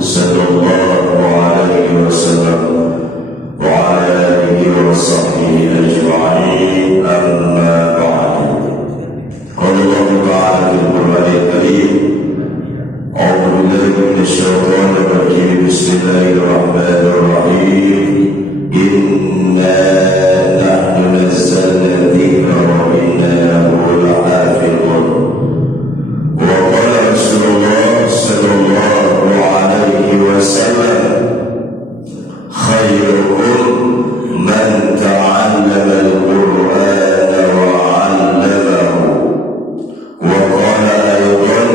sallallahu alaihi wasallam wa ala alihi wa sahbihi ajma'in, amma ba'd. Qala Allah ta'ala fil Qur'anil Karim, a'udzu billahi minasy syaithanir rajim, bismillahir rahim. Inna nahnu nazzalna dzikra wa inna lahu lahafizun. Wa qala Rasulullah sallallahu alaihi wasallam, khairukum man ta'allama al-Qur'ana wa 'allamahu. Wa qala aydan,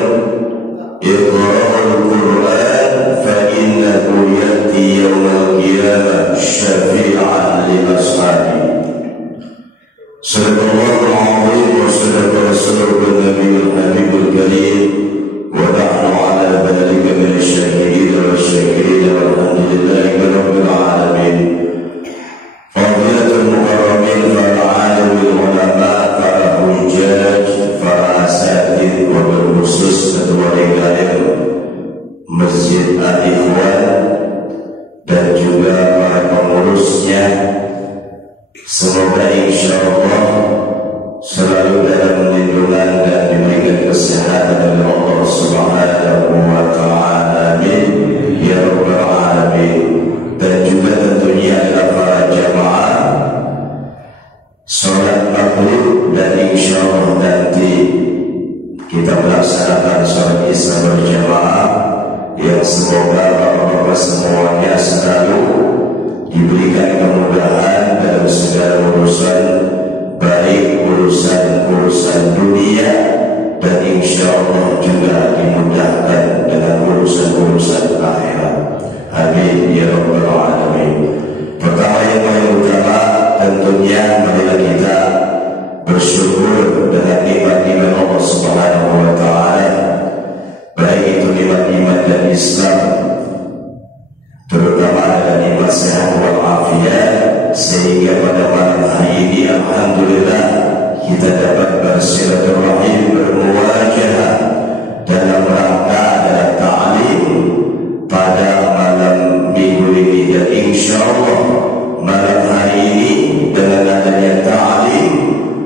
iqra'ul Qur'an fa innahu ya'ti yawmal qiyamah syafi'an li ashabihi. Sadaqallahul 'azim wa sadaqa rasulun nabiyul habibul karim, wa nahnu 'ala dhalika min asy-syahidin wa asy-syakirin, walhamdulillahi rabbil alamin. Fadilatul mukarramin, para alimul ulama, para hujjaj, para asatidz, wa bil khusus ketua DKM Masjid Al-Ikhwan dan juga para pengurusnya, semoga insyaallah selalu dalam lindungan dan diberikan kesehatan oleh Allah Subhanahu wa ta'ala, amin ya rabbal alamin. Dan juga tentunya adalah para jamaah salat maghrib, dan insyaallah nanti kita melaksanakan salat isya berjamaah, yang semoga bapak-bapak semuanya selalu diberikan kemudahan dalam segala urusan, baik urusan dunia, dan insyaallah juga dimudahkan dengan urusan akhirat, amin ya rabbal alamin. Pertama yang paling utama tentunya marilah kita bersyukur dengan nikmat-nikmat Allah Subhanahu wa ta'ala, baik itu nikmat-nikmat dan Islam, terutama adalah nikmat sehat wal afiat, sehingga pada malam hari ini alhamdulillah kita dapat bersilaturahim, bermuwajahah dalam rangka adalah ta'lim pada malam minggu ini. Dan insyaallah malam hari ini dengan adanya ta'lim,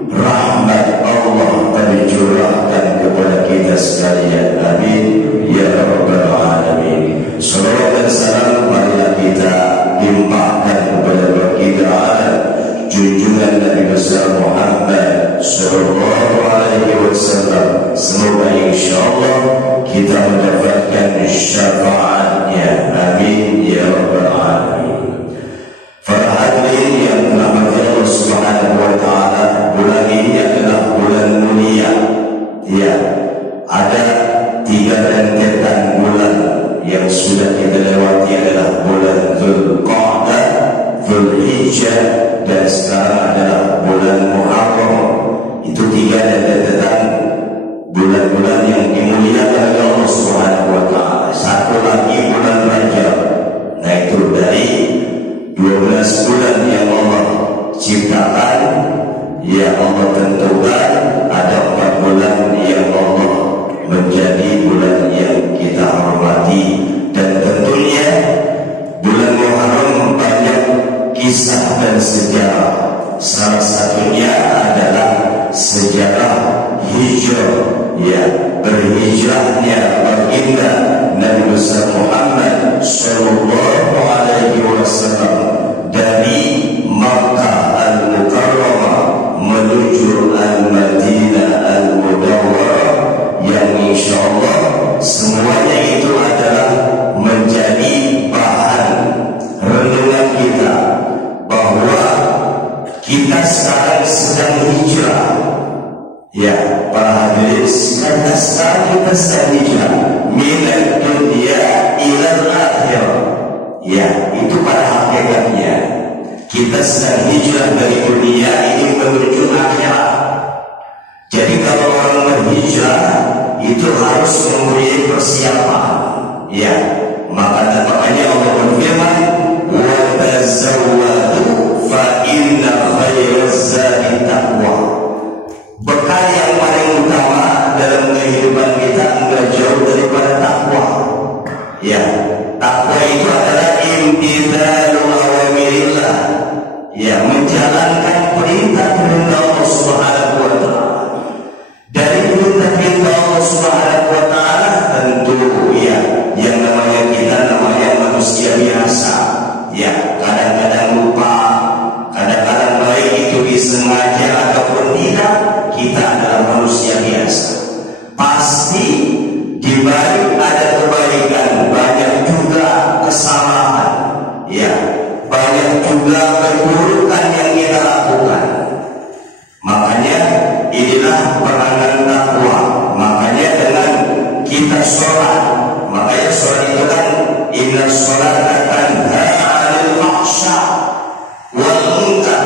rahmat Allah tercurahkan kepada kita sekalian, amin ya rabbal alamin. Salawat dan salam marilah kita limpahkan kepada baginda alam junjungan Nabi besar Muhammad sallallahu alaihi wasallam. Semoga insyaallah kita mendapatkan syafaatnya, amin ya rabbal alamin. Para hadirin yang dirahmati Allah Subhanahu wa ta'ala, bulan ini adalah bulan mulia. Ya, ada 3 rentetan bulan yang sudah kita lewati, adalah bulan Dzulqa'dah, Dzulhijjah, dan sekarang adalah bulan Muharram. Itu 3 rentetan bulan-bulan yang dimuliakan oleh Allah Subhanahu wa ta'ala. Satu lagi bulan Rajab. Nah, itu dari 12 bulan yang Allah ciptakan, yang Allah tentukan, ada 4 bulan yang Allah menjadi bulan yang kita hormati. Dan tentunya bulan Muharram banyak kisah dan sejarah. Salah satunya adalah sejarah hijrah, ya, berhijrahnya baginda Nabi besar Muhammad sallallahu alaihi wasallam dari Makkah al-Mukarramah menuju al-Madinah al-Munawwarah, yang insyaallah semuanya itu adalah menjadi bahan renungan kita bahwa kita sekarang sedang hijrah. Ya, para hadirin, sekarang kita sedang hijrah minad dunya ilal akhirah. Ya, itu pada hakikatnya kita sedang hijrah dari dunia ini menuju akhirat. Jadi kalau orang berhijrah itu harus mempunyai persiapan. Ya, makanya Allah berfirman, wa tazawwadu fa inna khairaz zadi taqwa. Bekal yang paling utama dalam kehidupan kita enggak jauh daripada takwa. Ya, Takwa itu adalah imtithalul awamirillah, ya, menjalankan perintah-perintah Allah Subhanahu wa taala. Dari perintah-perintah Allah Subhanahu wa taala tentu ya, yang namanya kita namanya manusia biasa, ya, kadang-kadang lupa, kadang-kadang baik itu disengaja ataupun tidak, kita adalah manusia biasa. Pasti di balik ada kebaikan, banyak juga kesalahan, ya, banyak juga keburukan yang kita lakukan. Makanya inilah peranan takwa. Makanya dengan kita sholat, makanya sholat itu kan inna sholata tanha 'anil fahsya wal munkar.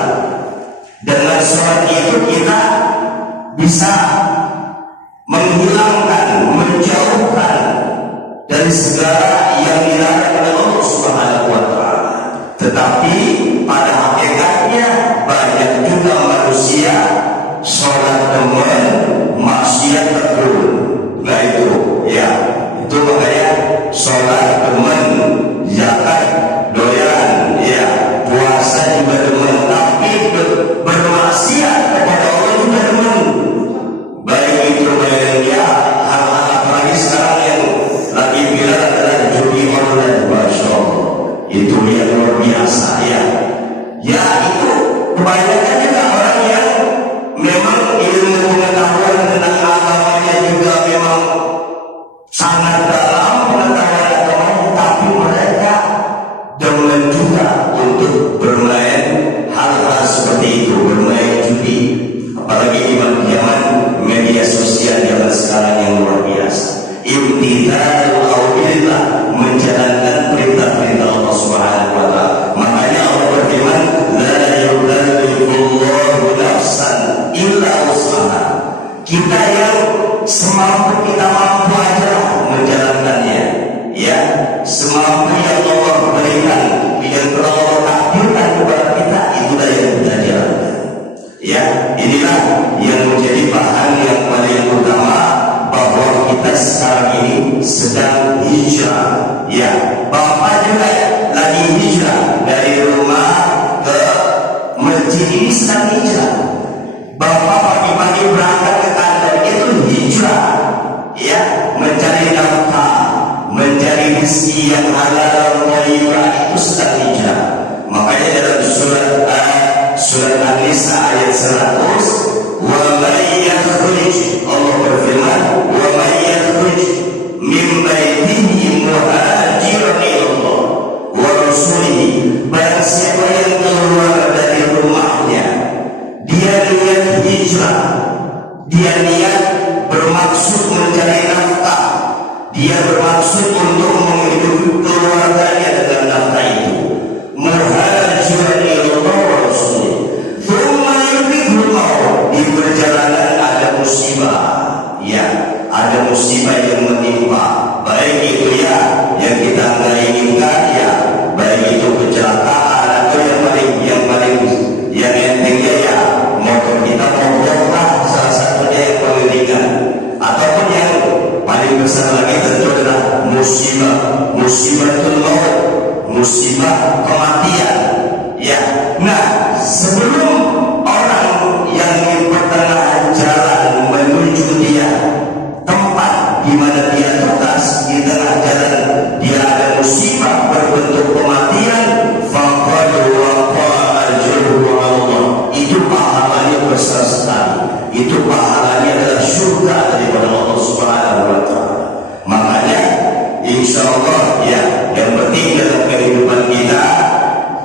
Dengan sholat itu kita bisa menghilangkan, menjauhkan dari segala yang dilarang oleh Allah Subhanahu wa taala. Tetapi pada hakikatnya banyak juga manusia sholat teman, maksiat tekun. Nah itu, ya, itu makanya sholat teman, zakat doyan, ya, puasa juga teman, tapi bermaksiat kepada Allah juga teman. Baik itu ya, hal-hal apalagi sekarang yang lagi viral adalah judi online, masya Allah, itu yang luar biasa, ya. Ya itu kebanyakan juga orang yang memang ilmu pengetahuan tentang agamanya juga memang sangat dalam pengetahuan agamanya, tapi mereka demen juga untuk bermain hal-hal seperti itu, bermain judi, apalagi di zaman media sosial zaman sekarang yang luar biasa. Imtithalul awamirillah, menjalankan perintah-perintah Allah Subhanahu wa taala. Makanya Allah berfirman, la yukallifullahu nafsan illa wus'aha. Kita yang semampu kita mampu aja menjalankannya, ya, semampu yang Allah berikan, yang telah Allah takdirkan kepada kita, itulah yang kita jalankan. Ya, inilah yang menjadi bahan yang paling utama bahwa kita sekarang ini sedang hijrah. Ya, Bapak juga lagi hijrah dari rumah ke masjid ini, sedang hijrah. Bapak pagi-pagi berangkat ke kantor itu hijrah, ya, mencari nafkah, mencari rezeki yang halal thayyibah, itu sedang hijrah. Makanya dalam surat An-Nisa ayat 100, wa may yakhruj, Allah berfirman, wa may yakhruj min baitihi muhajiran ila Allah wa rasulihi, barang siapa yang keluar dari rumahnya, dia niat hijrah, dia niat bermaksud mencari nafkah, dia bermaksud untuk menghidupi keluarganya dengan nafkah itu, muhajiran ila Allah wa rasulihi, di perjalanan ada musibah, ya, ada musibah yang menimpa, baik itu ya yang kita nggak inginkan, ya, baik itu kecelakaan atau yang pentingnya ya motor kita mogok lah, salah satunya yang paling ringan, ataupun yang paling besar lagi tentu adalah musibatul maut, musibah kematian, ya. Nah, sebelum orang yang di pertengahan jalan menuju dia tempat di mana dia tugas, di tengah jalan dia ada musibah berbentuk kematian, faqad waqa'a ajruhu 'ala Allah, itu pahalanya besar sekali, itu pahalanya adalah surga daripada Allah Subhanahu wa taala. Makanya insyaallah, ya, yang penting dalam kehidupan kita,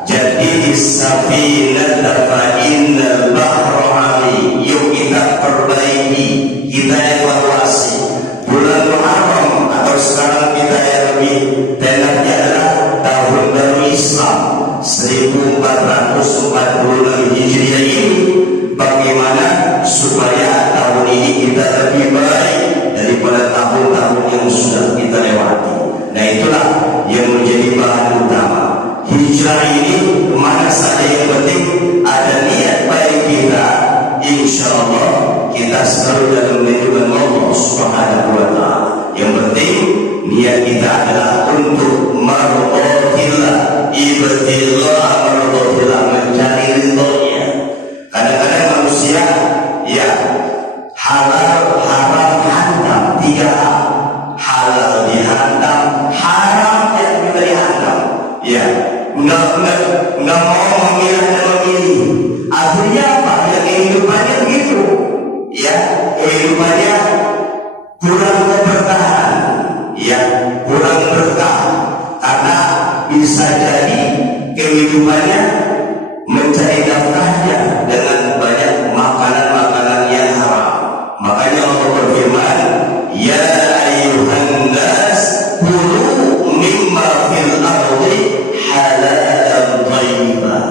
jadi safinata fa innal bahra 'ali, yuk kita perbaiki, kita evaluasi bulan Muharram atau sekarang kita yang lebih tenatnya adalah tahun baru Islam 1446 Hijriah ini, bagaimana supaya tahun ini kita lebih baik daripada tahun-tahun yang sudah kita lewati. Nah itulah yang menjadi bahan utama hijrah ini. Kemana saja yang penting ada niat baik kita, insya Allah kita selalu dalam lindungan Allah Subhanahu wa taala. Yang penting niat kita adalah untuk kehidupannya, mencari nafkahnya dengan banyak makanan-makanan yang haram. Makanya Allah berfirman, ya ayyuhan nas kulu mimma fil ardi halalan thayyiban.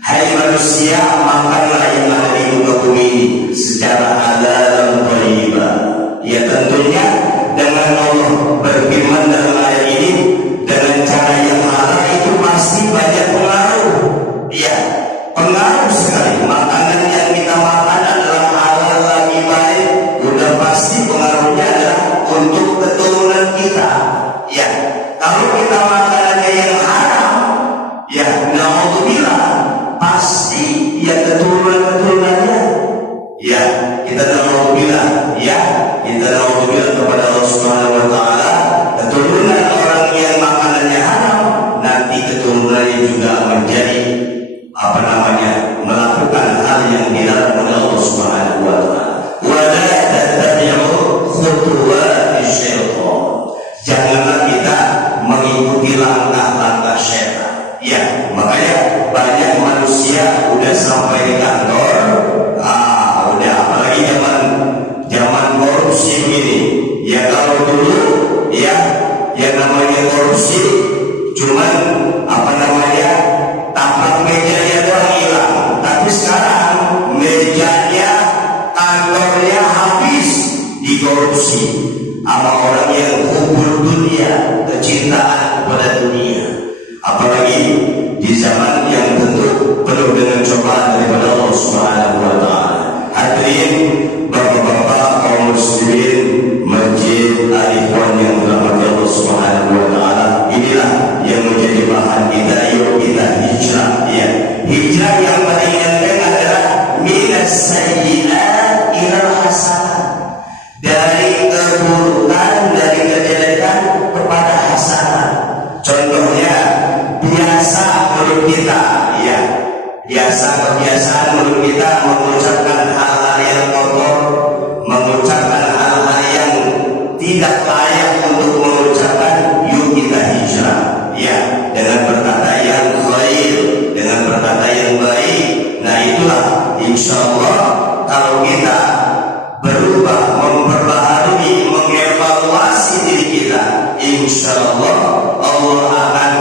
Hai manusia, makanlah yang ada di muka bumi ini secara halal dan thayyiban. Ya tentunya dengan Allah berfirman dalam ayat ini dengan cara yang halal itu pasti banyak pengaruh. Ya, pengaruh sekali. Makanan yang kita makan adalah halal lagi baik, udah pasti pengaruhnya adalah untuk keturunan kita. Ya, kalau kita makanannya yang haram, ya naudzubillah, pasti ya keturunannya. Ya, kita naudzubillah, ya kita naudzubillah kepada Allah Subhanahu wa taala, keturunan orang yang makanannya haram, nanti keturunannya juga menjadi melakukan hal yang dilarang oleh Allah Subhanahu wa taala. Wa la tattabi'u khutuwati syaitan. Janganlah kita mengikuti langkah-langkah syaitan. Ya, makanya banyak manusia udah sampai di kantor, udah apalagi zaman korupsi ini. Ya kalau dulu ya yang namanya korupsi cuman tapak mejanya doang hilang, tapi sekarang mejanya kantornya habis dikorupsi sama orang yang hubur dunia, kecintaan kepada dunia. Apalagi di zaman yang tentu penuh dengan cobaan daripada Allah Subhanahu wa taala. Hadirin bapak-bapak kaum muslimin masjid Al-Ikhwan yang dirahmati Allah Subhanahu wa taala, inilah yang menjadi bahan kita. Yuk kita hijrah, ya. Hijrah yang meringankan adalah minas sayyi'at ilal hasanat, dari keburukan, dari kejelekan kepada hasanat. Contohnya biasa mulut kita, ya, kebiasaan mulut kita mengucapkan hal-hal yang kotor, mengucapkan hal-hal yang tidak layak untuk mengucapkan. Yuk kita hijrah, ya, dengan berkata yang khair, dengan berkata yang baik. Nah itulah insya Allah kalau kita berubah, memperbaharui, mengevaluasi diri kita, insya Allah Allah akan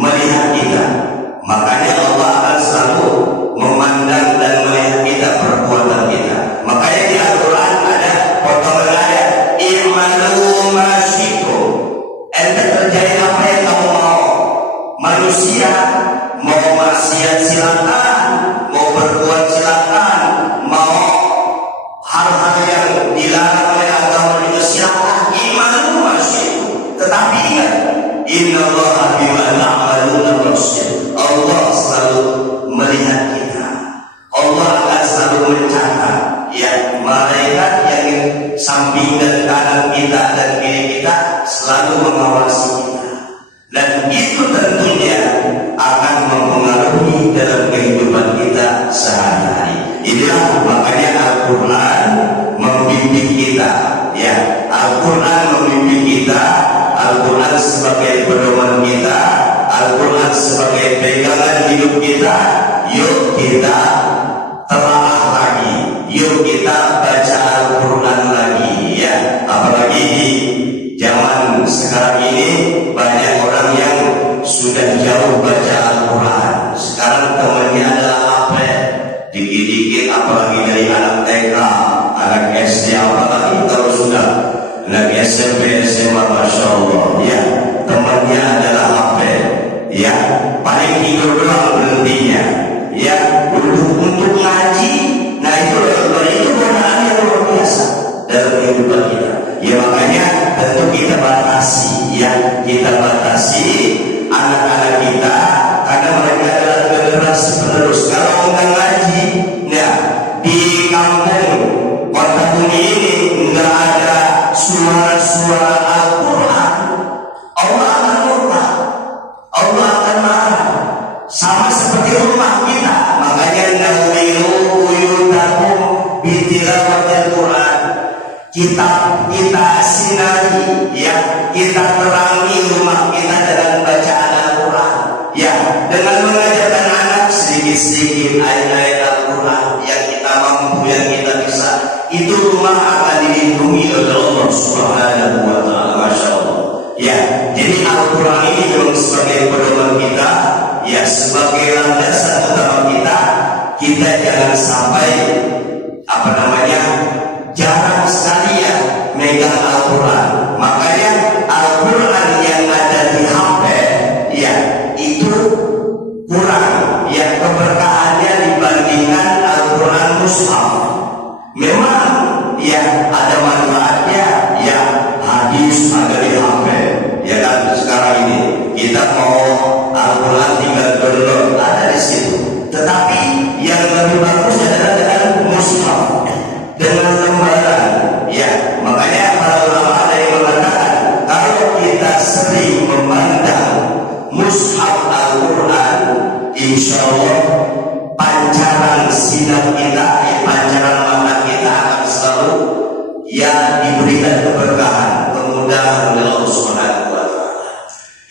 melihat kita. Makanya Allah akan selalu memandang dan melihat kita, perbuatan kita. Makanya di Al-Quran ada potongan ayat, i'malu ma syi'tum. Ente kerjain apa yang kamu mau. Manusia mau maksiat silakan, mau berbuat silakan, mau hal-hal yang dilarang oleh agama juga silakan. I'malu ma syi'tum. Tetapi ingat, innallaha bima ta'maluna basir. Allah selalu melihat kita. Allah akan selalu mencatat, ya, malaikat yang samping dan kanan kita dan kiri kita selalu mengawasi kita. Dan itu tentunya akan mempengaruhi dalam kehidupan kita sehari-hari. Inilah makanya Al-Quran membimbing kita, ya. Al-Quran membimbing kita, Al-Quran sebagai pedoman kita, Al-Quran sebagai pegangan hidup kita. Yuk kita telaah lagi, yuk kita baca Al-Quran lagi, ya. Apalagi di zaman sekarang ini banyak orang yang sudah jauh baca Al-Quran. Sekarang temannya adalah apa? Dikit-dikit, apalagi dari anak TK, anak SD, apalagi kalau sudah anak SMP, SMA, Masya Allah, ya, temannya adalah apa? Ya, paling tidur doang berhentinya, ya, untuk ngaji sedikit ayat-ayat Al-Quran yang kita mampu, yang kita bisa, itu rumah akan dilindungi oleh Allah Subhanahu wa Ta'ala. Masya Allah. Ya, jadi Al-Quran ini memang sebagai pedoman kita, ya, sebagai landasan utama kita. Kita jangan sampai jarang sekali ya megang Al-Quran. Makanya Al-Quran yang ada di HP ya itu kurang ya keberkahannya dibandingkan Al-Quran mushaf. Memang ya ada manfaatnya ya, hadis ada di HP ya kan. Sekarang ini kita mau Al-Quran tinggal download, ada di situ. Tetapi yang lebih bagus adalah dengan mushaf, dengan lembaran ya. Makanya para ulama ada yang mengatakan kalau kita sering memandang mushaf Al-Quran, insya Allah pancaran sinar kita, pancaran mata kita akan selalu ya diberikan keberkahan, kemudahan oleh Allah Subhanahu wa Ta'ala.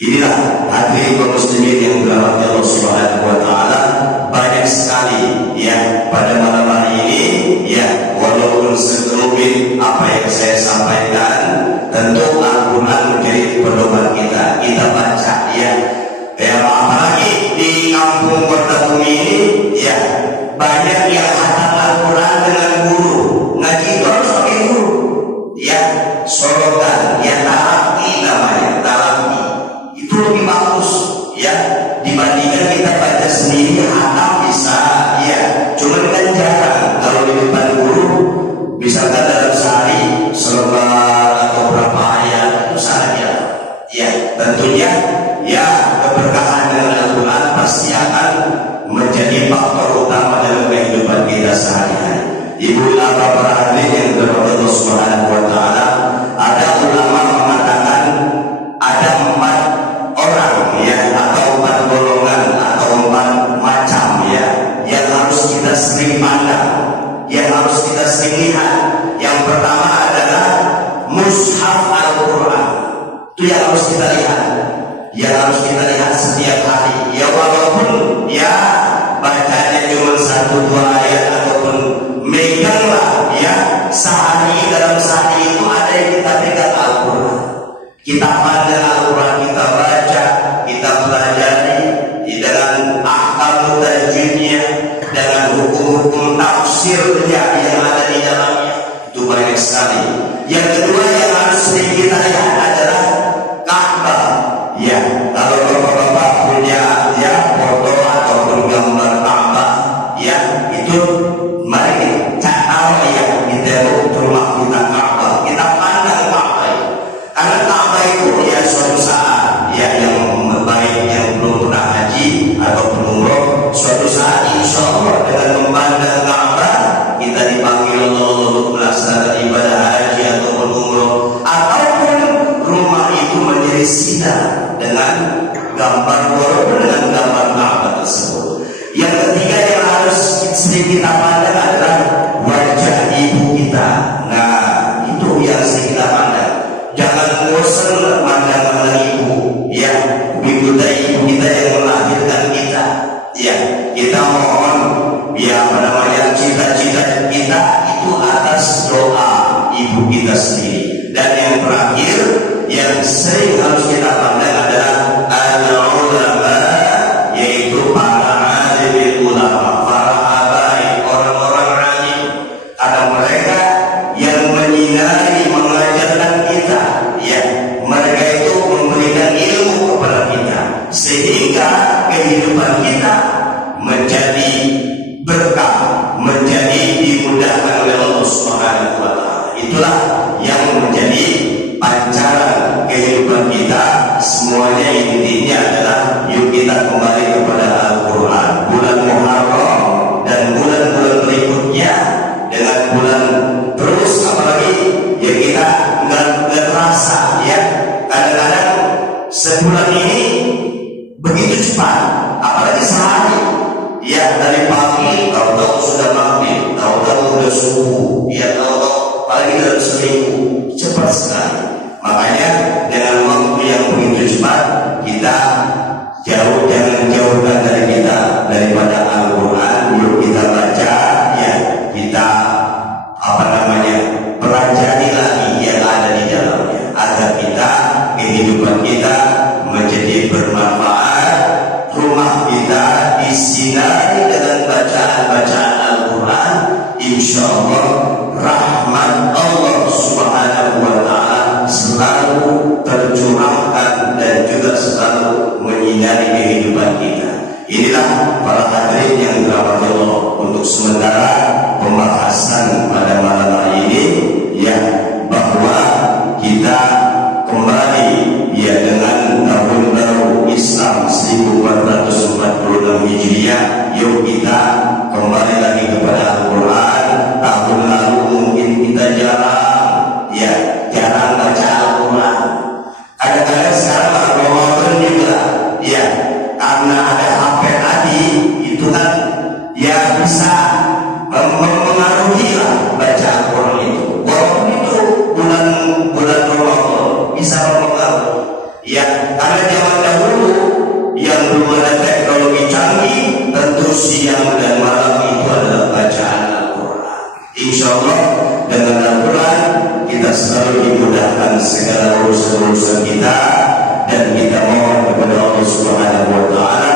Inilah hadirin kaum muslimin yang dirahmati Allah Subhanahu wa Ta'ala. Banyak sekali ya pada malam hari ini ya, walaupun sekelumit apa yang saya sampaikan, tentu Al-Quran menjadi pedoman kita. Kita baca ya, apalagi di kampung Kota Bumi ini ya, banyak yang hatam Al-Quran dengan guru. Ngaji itu harus pakai guru ya, sorotan ya, talaki namanya, talaki itu lebih bagus ya dibandingkan kita baca sendiri. Hatam bisa ya, cuman kan jarang kalau di depan guru, misalkan dalam sehari selembar atau berapa ayat itu saja ya. Tentunya ya keberkahan dengan Al-Quran pasti akan menjadi faktor utama dalam kehidupan kita sehari-hari. Ibu bapak para hadirin yang dirahmati Allah Subhanahu wa Ta'ala, ada ulama mengatakan ada 4 orang ya, atau 4 golongan atau 4 macam ya, yang harus kita sering pandang, yang harus kita sering lihat. Yang pertama adalah mushaf Al-Quran, itu yang harus kita lihat, yang harus kita lihat setiap hari ya, walaupun ya bacanya cuma 1-2 ayat ataupun meganglah ya sehari, dalam sehari itu ada yang kita pegang Al-Quran, kita pandang Al-Quran, kita baca, kita pelajari dengan ahkam tajwidnya, dengan hukum-hukum tafsirnya yang ada di dalamnya, itu banyak sekali. Yang kedua yang harus sering kita lihat adalah Ka'bah ya. Kalau bapak-bapak punya ya foto ataupun gambar Ka'bah ya, itu mari kita tahu ya, kita rumah kita Ka'bah, kita pandang Ka'bah itu. Karena Ka'bah itu ya suatu saat ya, yang baik yang belum pernah haji ataupun umroh, suatu saat insya Allah dengan memandang Ka'bah kita dipanggil Allah untuk melaksanakan ibadah haji ataupun umroh, ataupun rumah itu menjadi sinar dengan gambar, walaupun dengan gambar Ka'bah tersebut. Yang ketiga yang harus sering kita pandang adalah wajah ibu kita. Nah itu yang sering kita pandang. Jangan bosan pandang ibu ya, ibu kita yang melahirkan kita ya. Kita mohon ya cita-cita kita itu atas doa ibu kita sendiri. Dan yang terakhir yang sering harus kita pandang adalah al-ulama, yaitu para alim ulama, para habaib, orang-orang alim. Ada mereka yang menyinari, mengajarkan kita ya, mereka itu memberikan ilmu kepada kita sehingga kehidupan kita menjadi berkah, menjadi dimudahkan oleh Allah Subhanahu wa Ta'ala. Itulah yang menjadi pancaran kehidupan kita. Semuanya intinya adalah yuk kita kembali kepada Al-Quran. Bulan Muharram dan bulan-bulan berikutnya, dengan bulan terus apalagi ya, kita nggak terasa ya, kadang-kadang sebulan ini begitu cepat, apalagi sehari ya, dari pagi tahu-tahu sudah maghrib, tahu-tahu sudah subuh ya, tahu-tahu apalagi dalam seminggu cepat sekali. Makanya dengan waktu yang begitu cepat, kita jangan jauhkan dari kita daripada Al-Quran. bermanfaat, rumah kita disinari dengan bacaan-bacaan Al-Quran, insya Allah rahmat Allah Subhanahu wa Ta'ala selalu tercurahkan dan juga selalu menyinari kehidupan kita. Inilah para hadirin yang dirahmati Allah, untuk sementara pembahasan pada malam hari ini, ya, bahwa kita kembali ya dengan tahun baru Islam 1446 Hijriah. Yuk kita kembali lagi kepada Al-Quran. Tahun lalu mungkin kita jarang baca Al-Quran. Kadang-kadang sekarang Ramadan juga, ya, karena ada HP tadi itu kan ya bisa mempengaruhi lah baca Al-Quran itu. Walaupun itu bulan Ramadan bisa mempengaruhi. Ya, karena zaman dahulu yang belum ada teknologi canggih, tentu siang dan malam itu adalah bacaan Al-Quran. Insya Allah dengan Al-Quran kita selalu dimudahkan segala urusan-urusan kita, dan kita mohon kepada Allah Subhanahu wa Ta'ala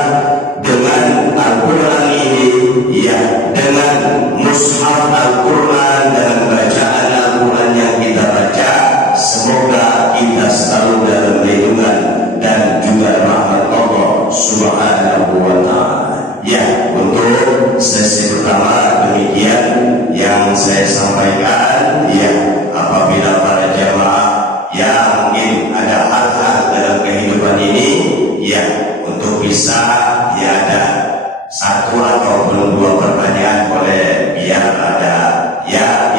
dengan Al-Quran ini, ya, dengan mushaf Al-Quran, dengan bacaan Al-Quran yang kita baca, semoga kita selalu dalam lindungan dan juga rahmat Allah Subhanahu wa Ta'ala. Ya, untuk sesi pertama demikian yang saya sampaikan. Ya, apabila para jamaah yang mungkin ada hal-hal dalam kehidupan ini, ya, untuk bisa ya ada satu ataupun dua pertanyaan boleh, biar ada ya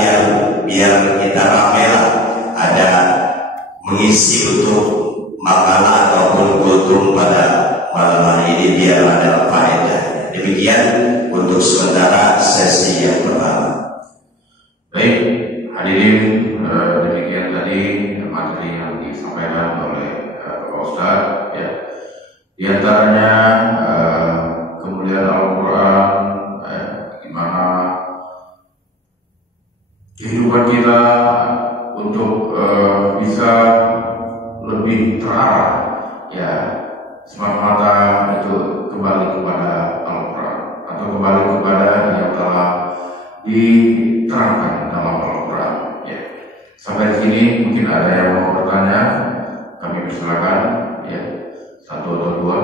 biar kita rame lah, ada mengisi untuk makalah ataupun kultum pada malam hari ini, biar ada faedah. Demikian untuk sementara sesi yang pertama. Baik, hadirin, demikian tadi materi yang disampaikan oleh Pak Ustadz, ya. Di antaranya kemuliaan Al-Quran, gimana kehidupan kita untuk bisa lebih terarah, ya, semata-mata itu kembali kepada Al-Quran, atau kembali kepada yang telah diterangkan dalam Al-Quran, ya. Sampai di sini mungkin ada yang mau bertanya, kami persilakan, ya, satu atau dua.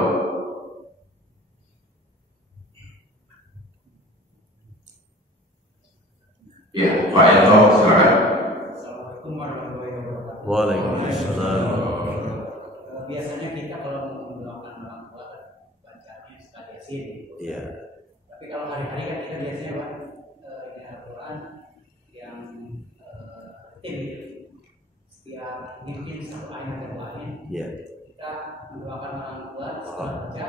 Ya, Pak Yanto, silakan. Assalamualaikum warahmatullahi wabarakatuh. Waalaikumsalam. Biasanya kita kalau mendoakan orang tua bacanya surat Yasin. Iya. Tapi kalau hari-hari kan kita biasanya Pak di Al-Quran yang rutin gitu. Setiap mungkin satu ayat atau dua ayat. Iya. Kita mendoakan orang tua setelah baca,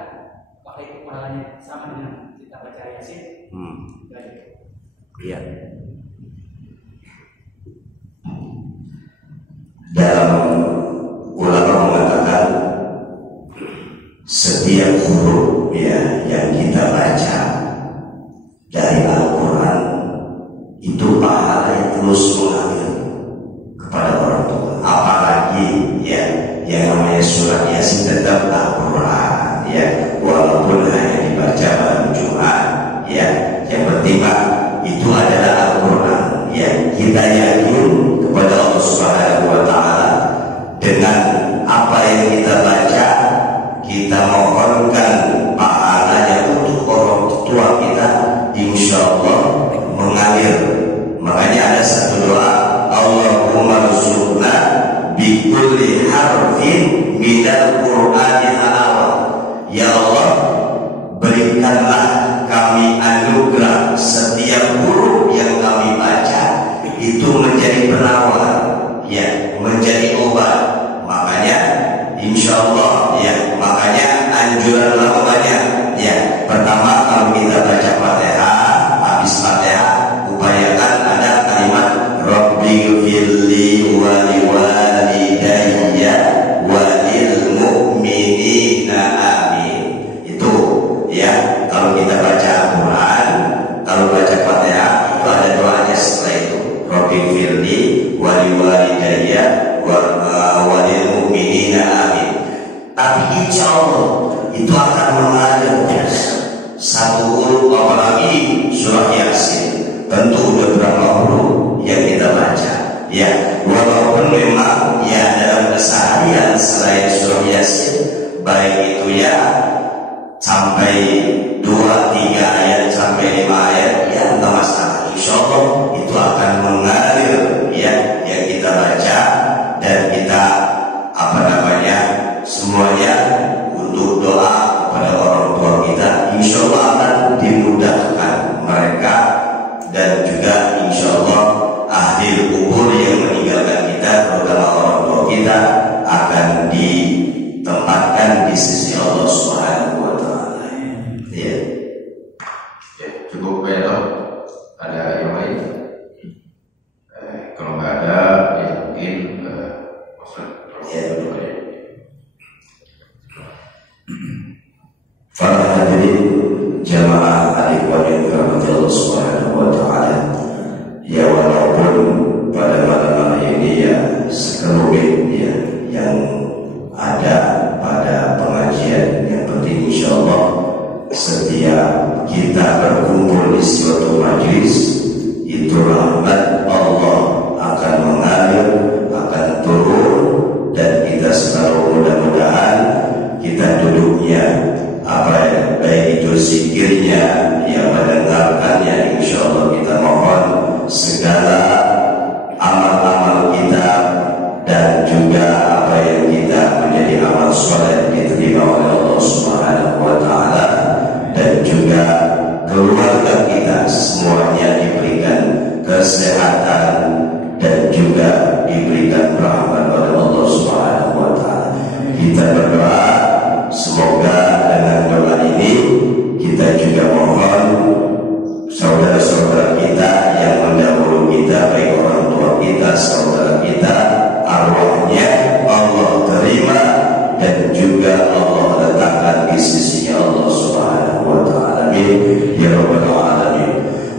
apakah itu pahalanya sama dengan kita baca Yasin? Iya. Dalam ulama mengatakan setiap huruf, ya, yang kita baca dari Al-Quran itu pahala yang terus mengalir kepada orang tua. Apalagi, ya, yang namanya surat Yasin tetap Al-Quran, ya, walaupun hanya dibaca malam Jumat, ya, yang penting Pak, itu adalah Al-Quran. Ya, kita yakin kepada Allah Subhanahu wa Ta'ala dengan apa yang kita baca, kita mohonkan pahalanya untuk orang tua kita, insya Allah mengalir. Makanya ada satu doa, Allahumma rzuqna bi kulli harfin minal Qur'ani halawah. Ya Allah, berikanlah kami anugerah setiap huruf yang kami baca itu menjadi penawar, ya, menjadi obat. Makanya insya Allah, ya, makanya anjuran namanya, ya, pertama kalau kita baca Fatihah, habis Fatihah upayakan ada kalimat Rabbighfirli wa liwalidayya wa lil mu'minina amin. Itu, ya, kalau kita baca Al-Quran, kalau baca Fatihah itu ada doanya setelah itu, Rabbighfirli wa liwalidayya wa lil mu'minina amin. Tapi insya Allah itu akan mengalir terus. Satu huruf, apalagi surah Yasin, tentu beberapa huruf yang kita baca. Ya, walaupun memang ya dalam keseharian selain surah Yasin, baik itu ya sampai 2, 3 ayat sampai 5 ayat, ya enggak masalah. Insya Allah itu akan mengalir ya yang kita baca, dan kita semuanya untuk doa kepada orang tua kita. Insya Allah akan dimudahkan mereka, dan juga insya Allah ahli kubur yang meninggalkan kita, terutama orang tua kita, akan ditempatkan di sisi Allah Subhanahu wa Ta'ala. Ya. Cukup ya toh? Ada yang lain? Kalau nggak ada, ya mungkin duduk ya. Para hadirin jamaah adik-adik yang dirahmati Allah Subhanahu wa Ta'ala, ya walaupun pada malam hari ini ya sekelumit ya yang ada pada pengajian, yang penting insya Allah setiap kita berkumpul di suatu majlis itu rahmat Allah akan mengalir, akan turun, dan kita selalu mudah-mudahan kita duduknya baik itu zikirnya yang mendengarkannya, insya Allah kita mohon segala amal-amal kita dan juga apa yang kita menjadi amal soleh diterima oleh Allah Subhanahu wa Ta'ala, dan juga keluarga kita semuanya diberikan kesehatan dan juga diberikan rahmat oleh Allah Subhanahu wa Ta'ala. Kita berdoa semoga dengan doa ini kita juga mohon saudara-saudara kita yang mendahului kita, baik orang tua kita, saudara kita, arwahnya Allah terima dan juga Allah letakkan di sisinya Allah Subhanahu wa Ta'ala. Amin ya rabbal alamin.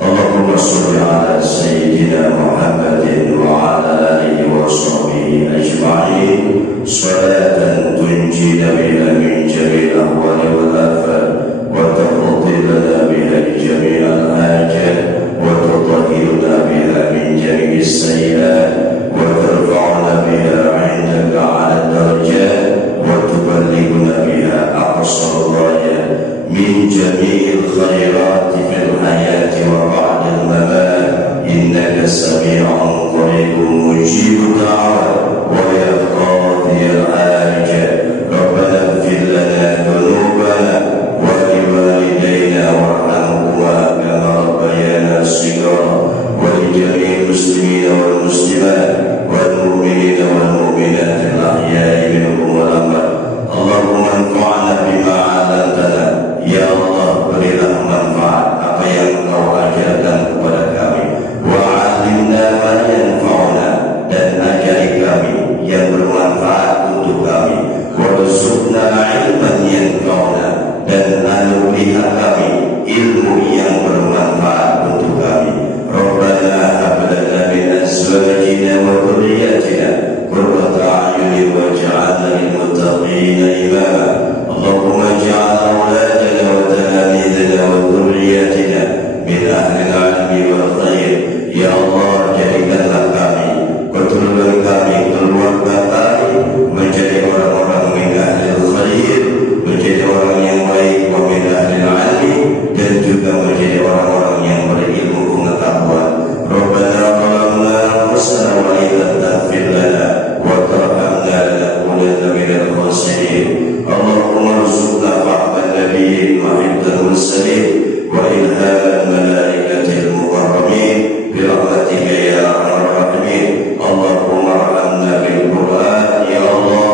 Allahumma sholli ala sayyidina Muhammadin wa ala alihi wa sahbihi ajma'in salatan tunjina biha min jami'il ahwali wal afat wa taqdi lana biha jami'al hajat wa tutahhiruna biha min jami'is sayyi'at wa tarfa'una biha 'indaka 'ala darajat wa tuballighuna biha aqsal ghayat min jami'il khairati fil hayati wa ba'dal mamat innaka sami'un qaribun mujibud da'wat wa ya qadiyal hajat rabbana ighfir lana dhunubana wa liwalidayna warhamhuma kama rabbayana shighara wa li jami'il muslimina wal muslimat wal mu'minina wal mu'minat al ahya'i minhum wal amwat. Allahumma anfa'na bima 'allamtana. Ya Allah, berilah manfaat apa yang Engkau ajarkan kepada kami. Wa 'allimna ma yanfa'una, dan ajari kami yang bermanfaat untuk kami. Warzuqna 'ilman yanfa'una, dan anugerahilah kami ilmu yang bermanfaat untuk kami. Rabbana hab lana min azwajina wa dhurriyyatina qurrata a'yunin waj'alna lil muttaqina imama. Allahumma ij'al awladana wa talamidana wa dhurriyyatina min ahli al-'ilmi wal khair. Ya Allah, jadikanlah kami, keturunan kami, keluarga kami menjadi orang-orang min ahli al-khair, menjadi orang yang baik, wa min ahli al-'ilmi, dan juga menjadi orang-orang yang berilmu pengetahuan. Rabbana zalamna anfusana wa illam taghfir lana wa tarhamna lanakunanna minal khasirin. Allahumma arzuqna fahman nabiyyin wa hifdzal mursalin wa ilhaman malaikatil mukarramin bi rahmatika ya arhamar rahimin. Allahumma arhamna bil Qur'an. Ya Allah,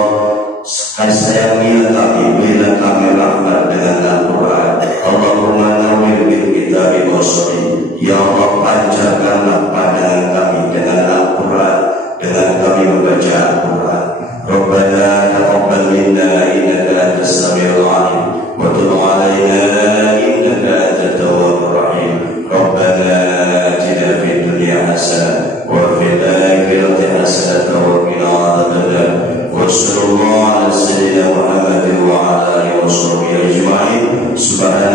sayangilah kami, berilah kami rahmat dengan Al-Quran. Allahumma nawwir bil kitabi basari. Ya Allah, pancarkanlah pandangan kami dengan Al-Quran, dengan kami membaca Al-Quran. Rabbana taqabbal minna innaka antas samiul 'alim wa tub 'alaina innaka antat tawwabur rahim. Rabbana atina fid dunya hasanah wa fil akhirati hasanah wa qina adzabannar. Wa sallallahu ala sayyidina Muhammadin wa ala alihi wa sahbihi Subhanahu